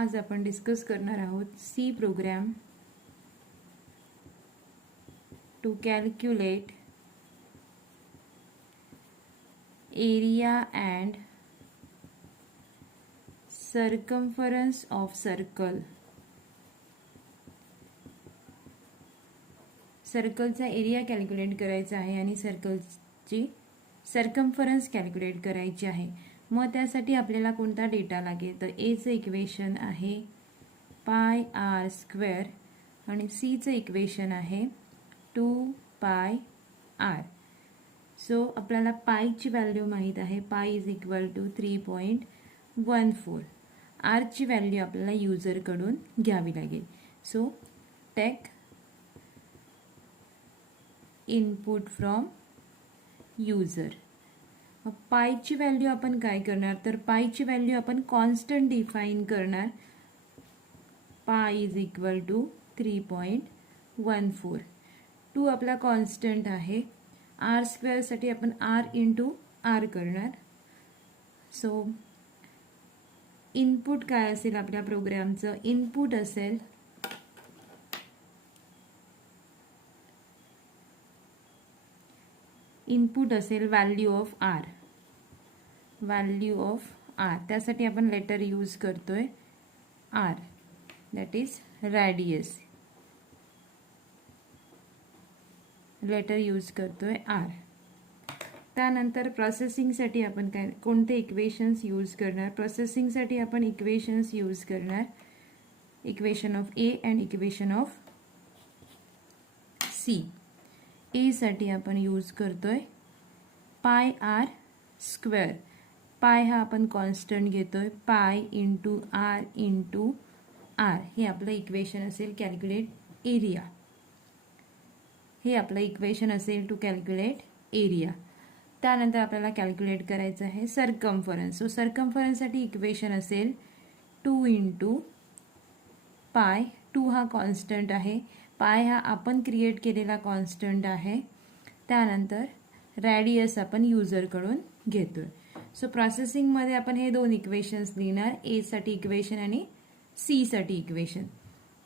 आज आपण डिस्कस करणार आहोत C program to calculate area and circumference of circle. सर्कलचा एरिया कॅल्क्युलेट करायचा आहे आणि सर्कलची सर्कम्फरन्स कॅल्क्युलेट करायची आहे. मग त्यासाठी आपल्याला कोणता डेटा लागेल, तर एचं इक्वेशन आहे पाय आर स्क्वेअर आणि सीचं इक्वेशन आहे 2 पाय आर. सो आपल्याला पायची व्हॅल्यू माहीत आहे, पाय इज इक्वल टू 3.14. आरची व्हॅल्यू आपल्याला युजरकडून घ्यावी लागेल. So take input from user. पायची व्हॅल्यू आपण काय करणार, तर पायची व्हॅल्यू आपण कॉन्स्टंट डिफाईन करणार. Pi is equal to 3.14. 2 आपला कॉन्स्टंट आहे. आर स्क्वेअरसाठी आपण आर इंटू आर करणार. सो इनपुट काय असेल आपल्या प्रोग्रामचं, इनपुट असेल value of R. Value of R त्यासाठी आपण लेटर यूज करतोय R, that is radius. Letter use करतोय आर. त्यानंतर प्रोसेसिंगसाठी आपण काय कोणते इक्वेशन्स यूज करणार, प्रोसेसिंगसाठी आपण इक्वेशन्स यूज करणार, equation of A and equation of C. A साठी आपण यूज करतोय पाय आर स्क्वेअर. पाय हा आपण कॉन्स्टंट घेतोय, पाय इंटू आर हे आपलं इक्वेशन असेल कॅल्क्युलेट एरिया. हे आपलं इक्वेशन असेल टू कॅल्क्युलेट एरिया. त्यानंतर आपल्याला कॅल्क्युलेट करायचं आहे सर्कम्फरन्स. सो सर्कम्फरन्ससाठी इक्वेशन असेल 2 इंटू पाय. 2 हा कॉन्स्टंट आहे, पाय हा आपण क्रिएट केलेला कॉन्स्टंट आहे. त्यानंतर रॅडियस आपण युजरकडून घेतोय. सो प्रोसेसिंगमध्ये आपण हे 2 इक्वेशन्स लिहिणार, ए साठी इक्वेशन आणि सी साठी इक्वेशन.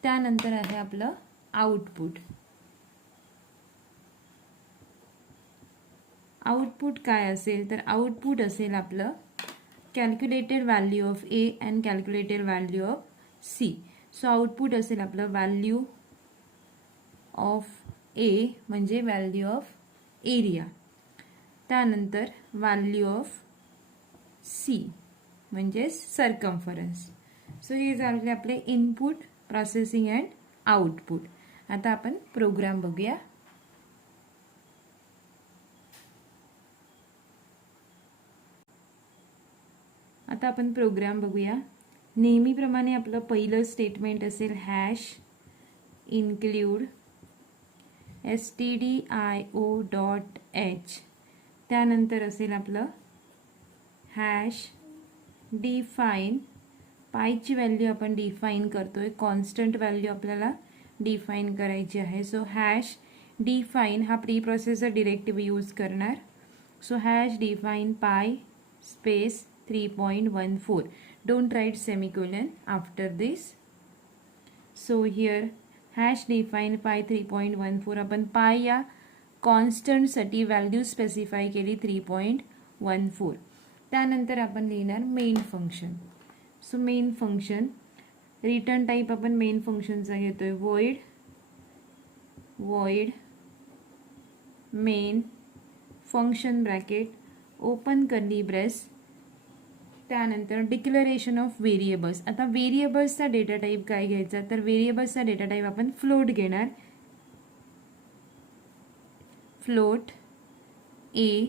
त्यानंतर आहे आपलं आउटपुट. आउटपुट काय असेल, तर आउटपुट असेल आपलं calculated value of A and calculated value of C. So output असेल आपलं व्हॅल्यू ऑफ ए म्हणजे व्हॅल्यू ऑफ एरिया. त्यानंतर व्हॅल्यू ऑफ सी म्हणजे सर्कम्फरन्स. सो हे झाले आपले इनपुट, प्रोसेसिंग अँड आउटपुट. आता आपण प्रोग्राम बघूया. नेहमीप्रमाणे आपलं पहिलं स्टेटमेंट असेल हॅश इन्क्ल्यूड stdio.h. त्यानंतर असेल आपलं हॅश डिफाईन. पायची व्हॅल्यू आपण डिफाईन करतोय, कॉन्स्टंट व्हॅल्यू आपल्याला डिफाईन करायची आहे. सो हॅश डिफाईन हा प्री प्रोसेसर डिरेक्टिव्ह यूज करणार. So hash define pi space 3.14. Don't write semicolon after this. So here hash define pi 3.14. आपण पाय या कॉन्स्टंटसाठी व्हॅल्यू स्पेसिफाय केली 3.14. त्यानंतर आपण लिहिणार main function. So main function return type आपण मेन फंक्शनचा घेतोय void main function bracket open curly brace. त्यानंतर डिक्लेरेशन ऑफ व्हेरिएबल्स. आता व्हेरिएबल्सचा डेटा टाईप काय घ्यायचा, तर व्हेरिएबल्सचा डेटा टाईप आपण फ्लोट घेणार. Float A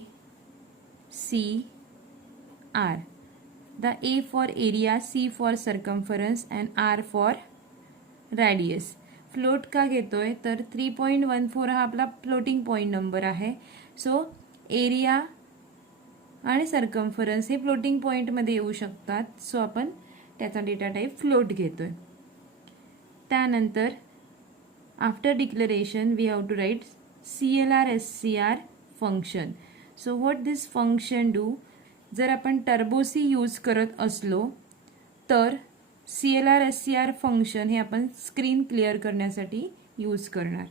C R. The A for area, C for circumference and R for radius. Float का घेतोय, तर 3.14 हा आपला फ्लोटिंग पॉईंट नंबर आहे. सो एरिया आणि सर्कम्फरन्स हे फ्लोटिंग पॉईंटमध्ये येऊ शकतात. सो आपण त्याचा डेटा टाईप फ्लोट घेतोय. त्यानंतर after declaration we have to write CLR SCR function. So what this function do, जर आपण टर्बो सी यूज करत असलो तर CLR SCR फंक्शन हे आपण स्क्रीन क्लिअर करण्यासाठी यूज करणार.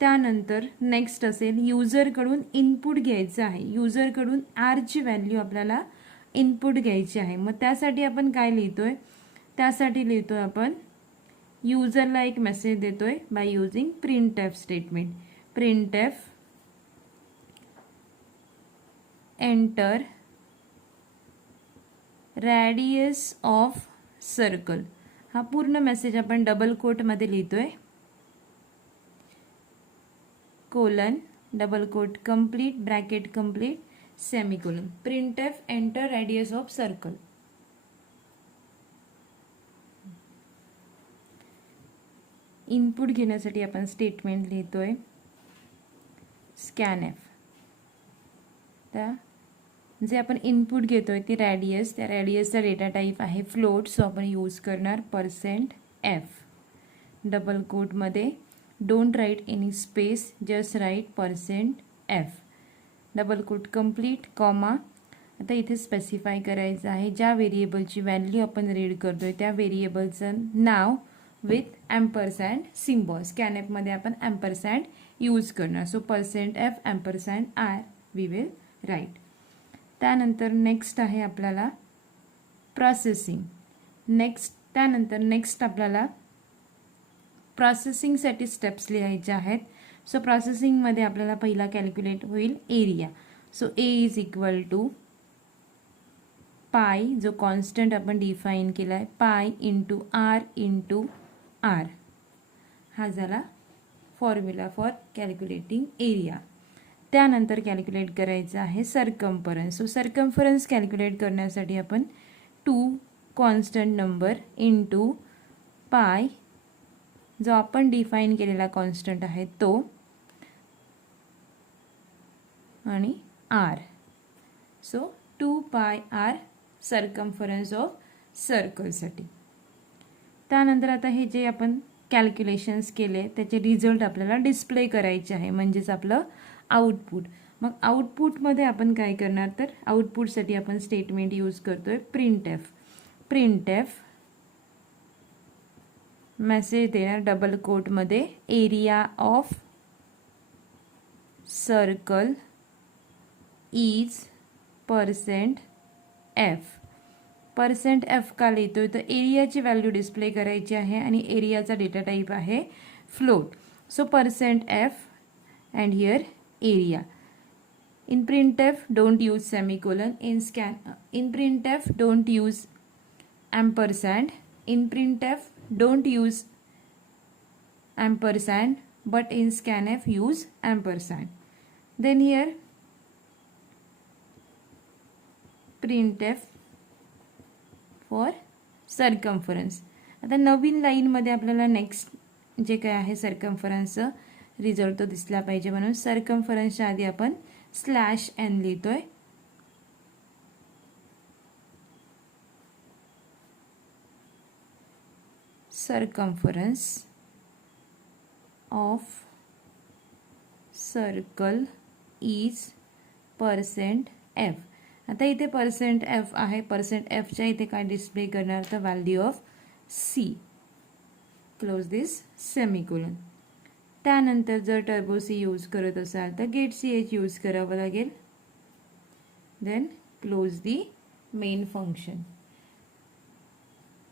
त्यानंतर नेक्स्ट असेल युजरकडून इनपुट घ्यायचं आहे. युजरकडून आरची व्हॅल्यू आपल्याला इनपुट घ्यायची आहे. मग त्यासाठी आपण काय लिहितोय, त्यासाठी लिहितोय आपण युजरला एक मेसेज देतोय by using printf statement. Printf enter radius of circle. हा पूर्ण मेसेज आपण डबल कोटमध्ये लिहितोय. Colon double quote complete bracket complete semicolon. Printf enter radius of circle. Input घेण्यासाठी आपण स्टेटमेंट लिहितोय स्कॅनएफ. त्या जे आपण इनपुट घेतोय ती रॅडियस, त्या रॅडियसचा डेटा टाईप आहे फ्लोट, सो आपण यूज करणार %f. डबल कोटमध्ये don't write any space, just write %f. Double quote complete comma. आता इथे स्पेसिफाय करायचं आहे ज्या व्हेरिएबलची व्हॅल्यू आपण रीड करतोय त्या व्हेरिएबलचं नाव विथ एम्परसँड सिम्बॉल. स्कॅनएफमध्ये आपण एम्परसँड यूज करणार. So %f $r we will write. त्यानंतर नेक्स्ट आहे आपल्याला प्रोसेसिंग. त्यानंतर नेक्स्ट आपल्याला प्रोसेसिंगसाठी स्टेप्स लिहायच्या आहेत. सो प्रोसेसिंगमध्ये आपल्याला पहिला कॅल्क्युलेट होईल area. So A is equal to pi, जो कॉन्स्टंट आपण डिफाईन केला आहे, पाय इंटू R. हा झाला फॉर्म्युला फॉर कॅल्क्युलेटिंग एरिया. त्यानंतर कॅल्क्युलेट करायचं आहे सर्कम्फरन्स. सो सर्कम्फरन्स कॅल्क्युलेट करण्यासाठी आपण 2 कॉन्स्टंट नंबर इंटू पाय, जो आपण डिफाईन केलेला कॉन्स्टंट आहे तो, आणि R. So 2πr circumference of सर्कलसाठी. त्यानंतर आता हे जे आपण कॅल्क्युलेशन्स केले त्याचे रिझल्ट आपल्याला डिस्प्ले करायचे आहे, म्हणजेच आपलं आउटपुट. मग आउटपुटमध्ये आपण काय करणार, तर आउटपुटसाठी आपण स्टेटमेंट यूज करतोय प्रिंटएफ. प्रिंटएफ मेसेज देणार डबल कोटमध्ये area of circle is %f. %f का लिहितोय, तर एरियाची व्हॅल्यू डिस्प्ले करायची आहे आणि एरियाचा डेटा टाईप आहे float. So %f and here area. In printf don't use semicolon. In printf don't use ampersand. In printf don't use ampersand, but in scanf use ampersand. Then here printf for circumference. आता नवीन लाईनमध्ये आपल्याला next जे काय आहे सर्कम्फरन्सचं result तो दिसला पाहिजे, म्हणून सर्कम्फरन्सच्या आधी आपण /n लिहितोय. Circumference of circle is %f. आता इथे %f आहे. %fच्या इथे काय डिस्प्ले करणार, तर value of C. Close this semicolon. त्यानंतर जर टर्बो C यूज करत असाल तर गेट CH यूज करावं लागेल. Then close the main function.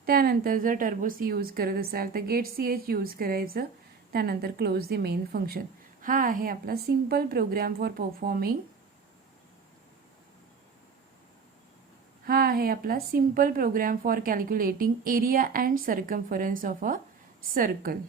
त्यानंतर जर टर्बो C यूज करत असाल तर गेट CH यूज करायचं. त्यानंतर क्लोज दी मेन फंक्शन. हा आहे आपला सिंपल प्रोग्राम फॉर परफॉर्मिंग. हा आहे आपला simple program for calculating area and circumference of a circle.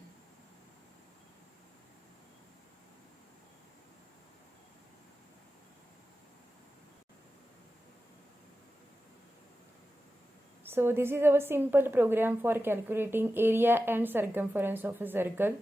So this is our simple program for calculating area and circumference of a circle.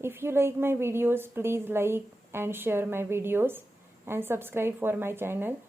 If you like my videos, please like and share my videos and subscribe for my channel.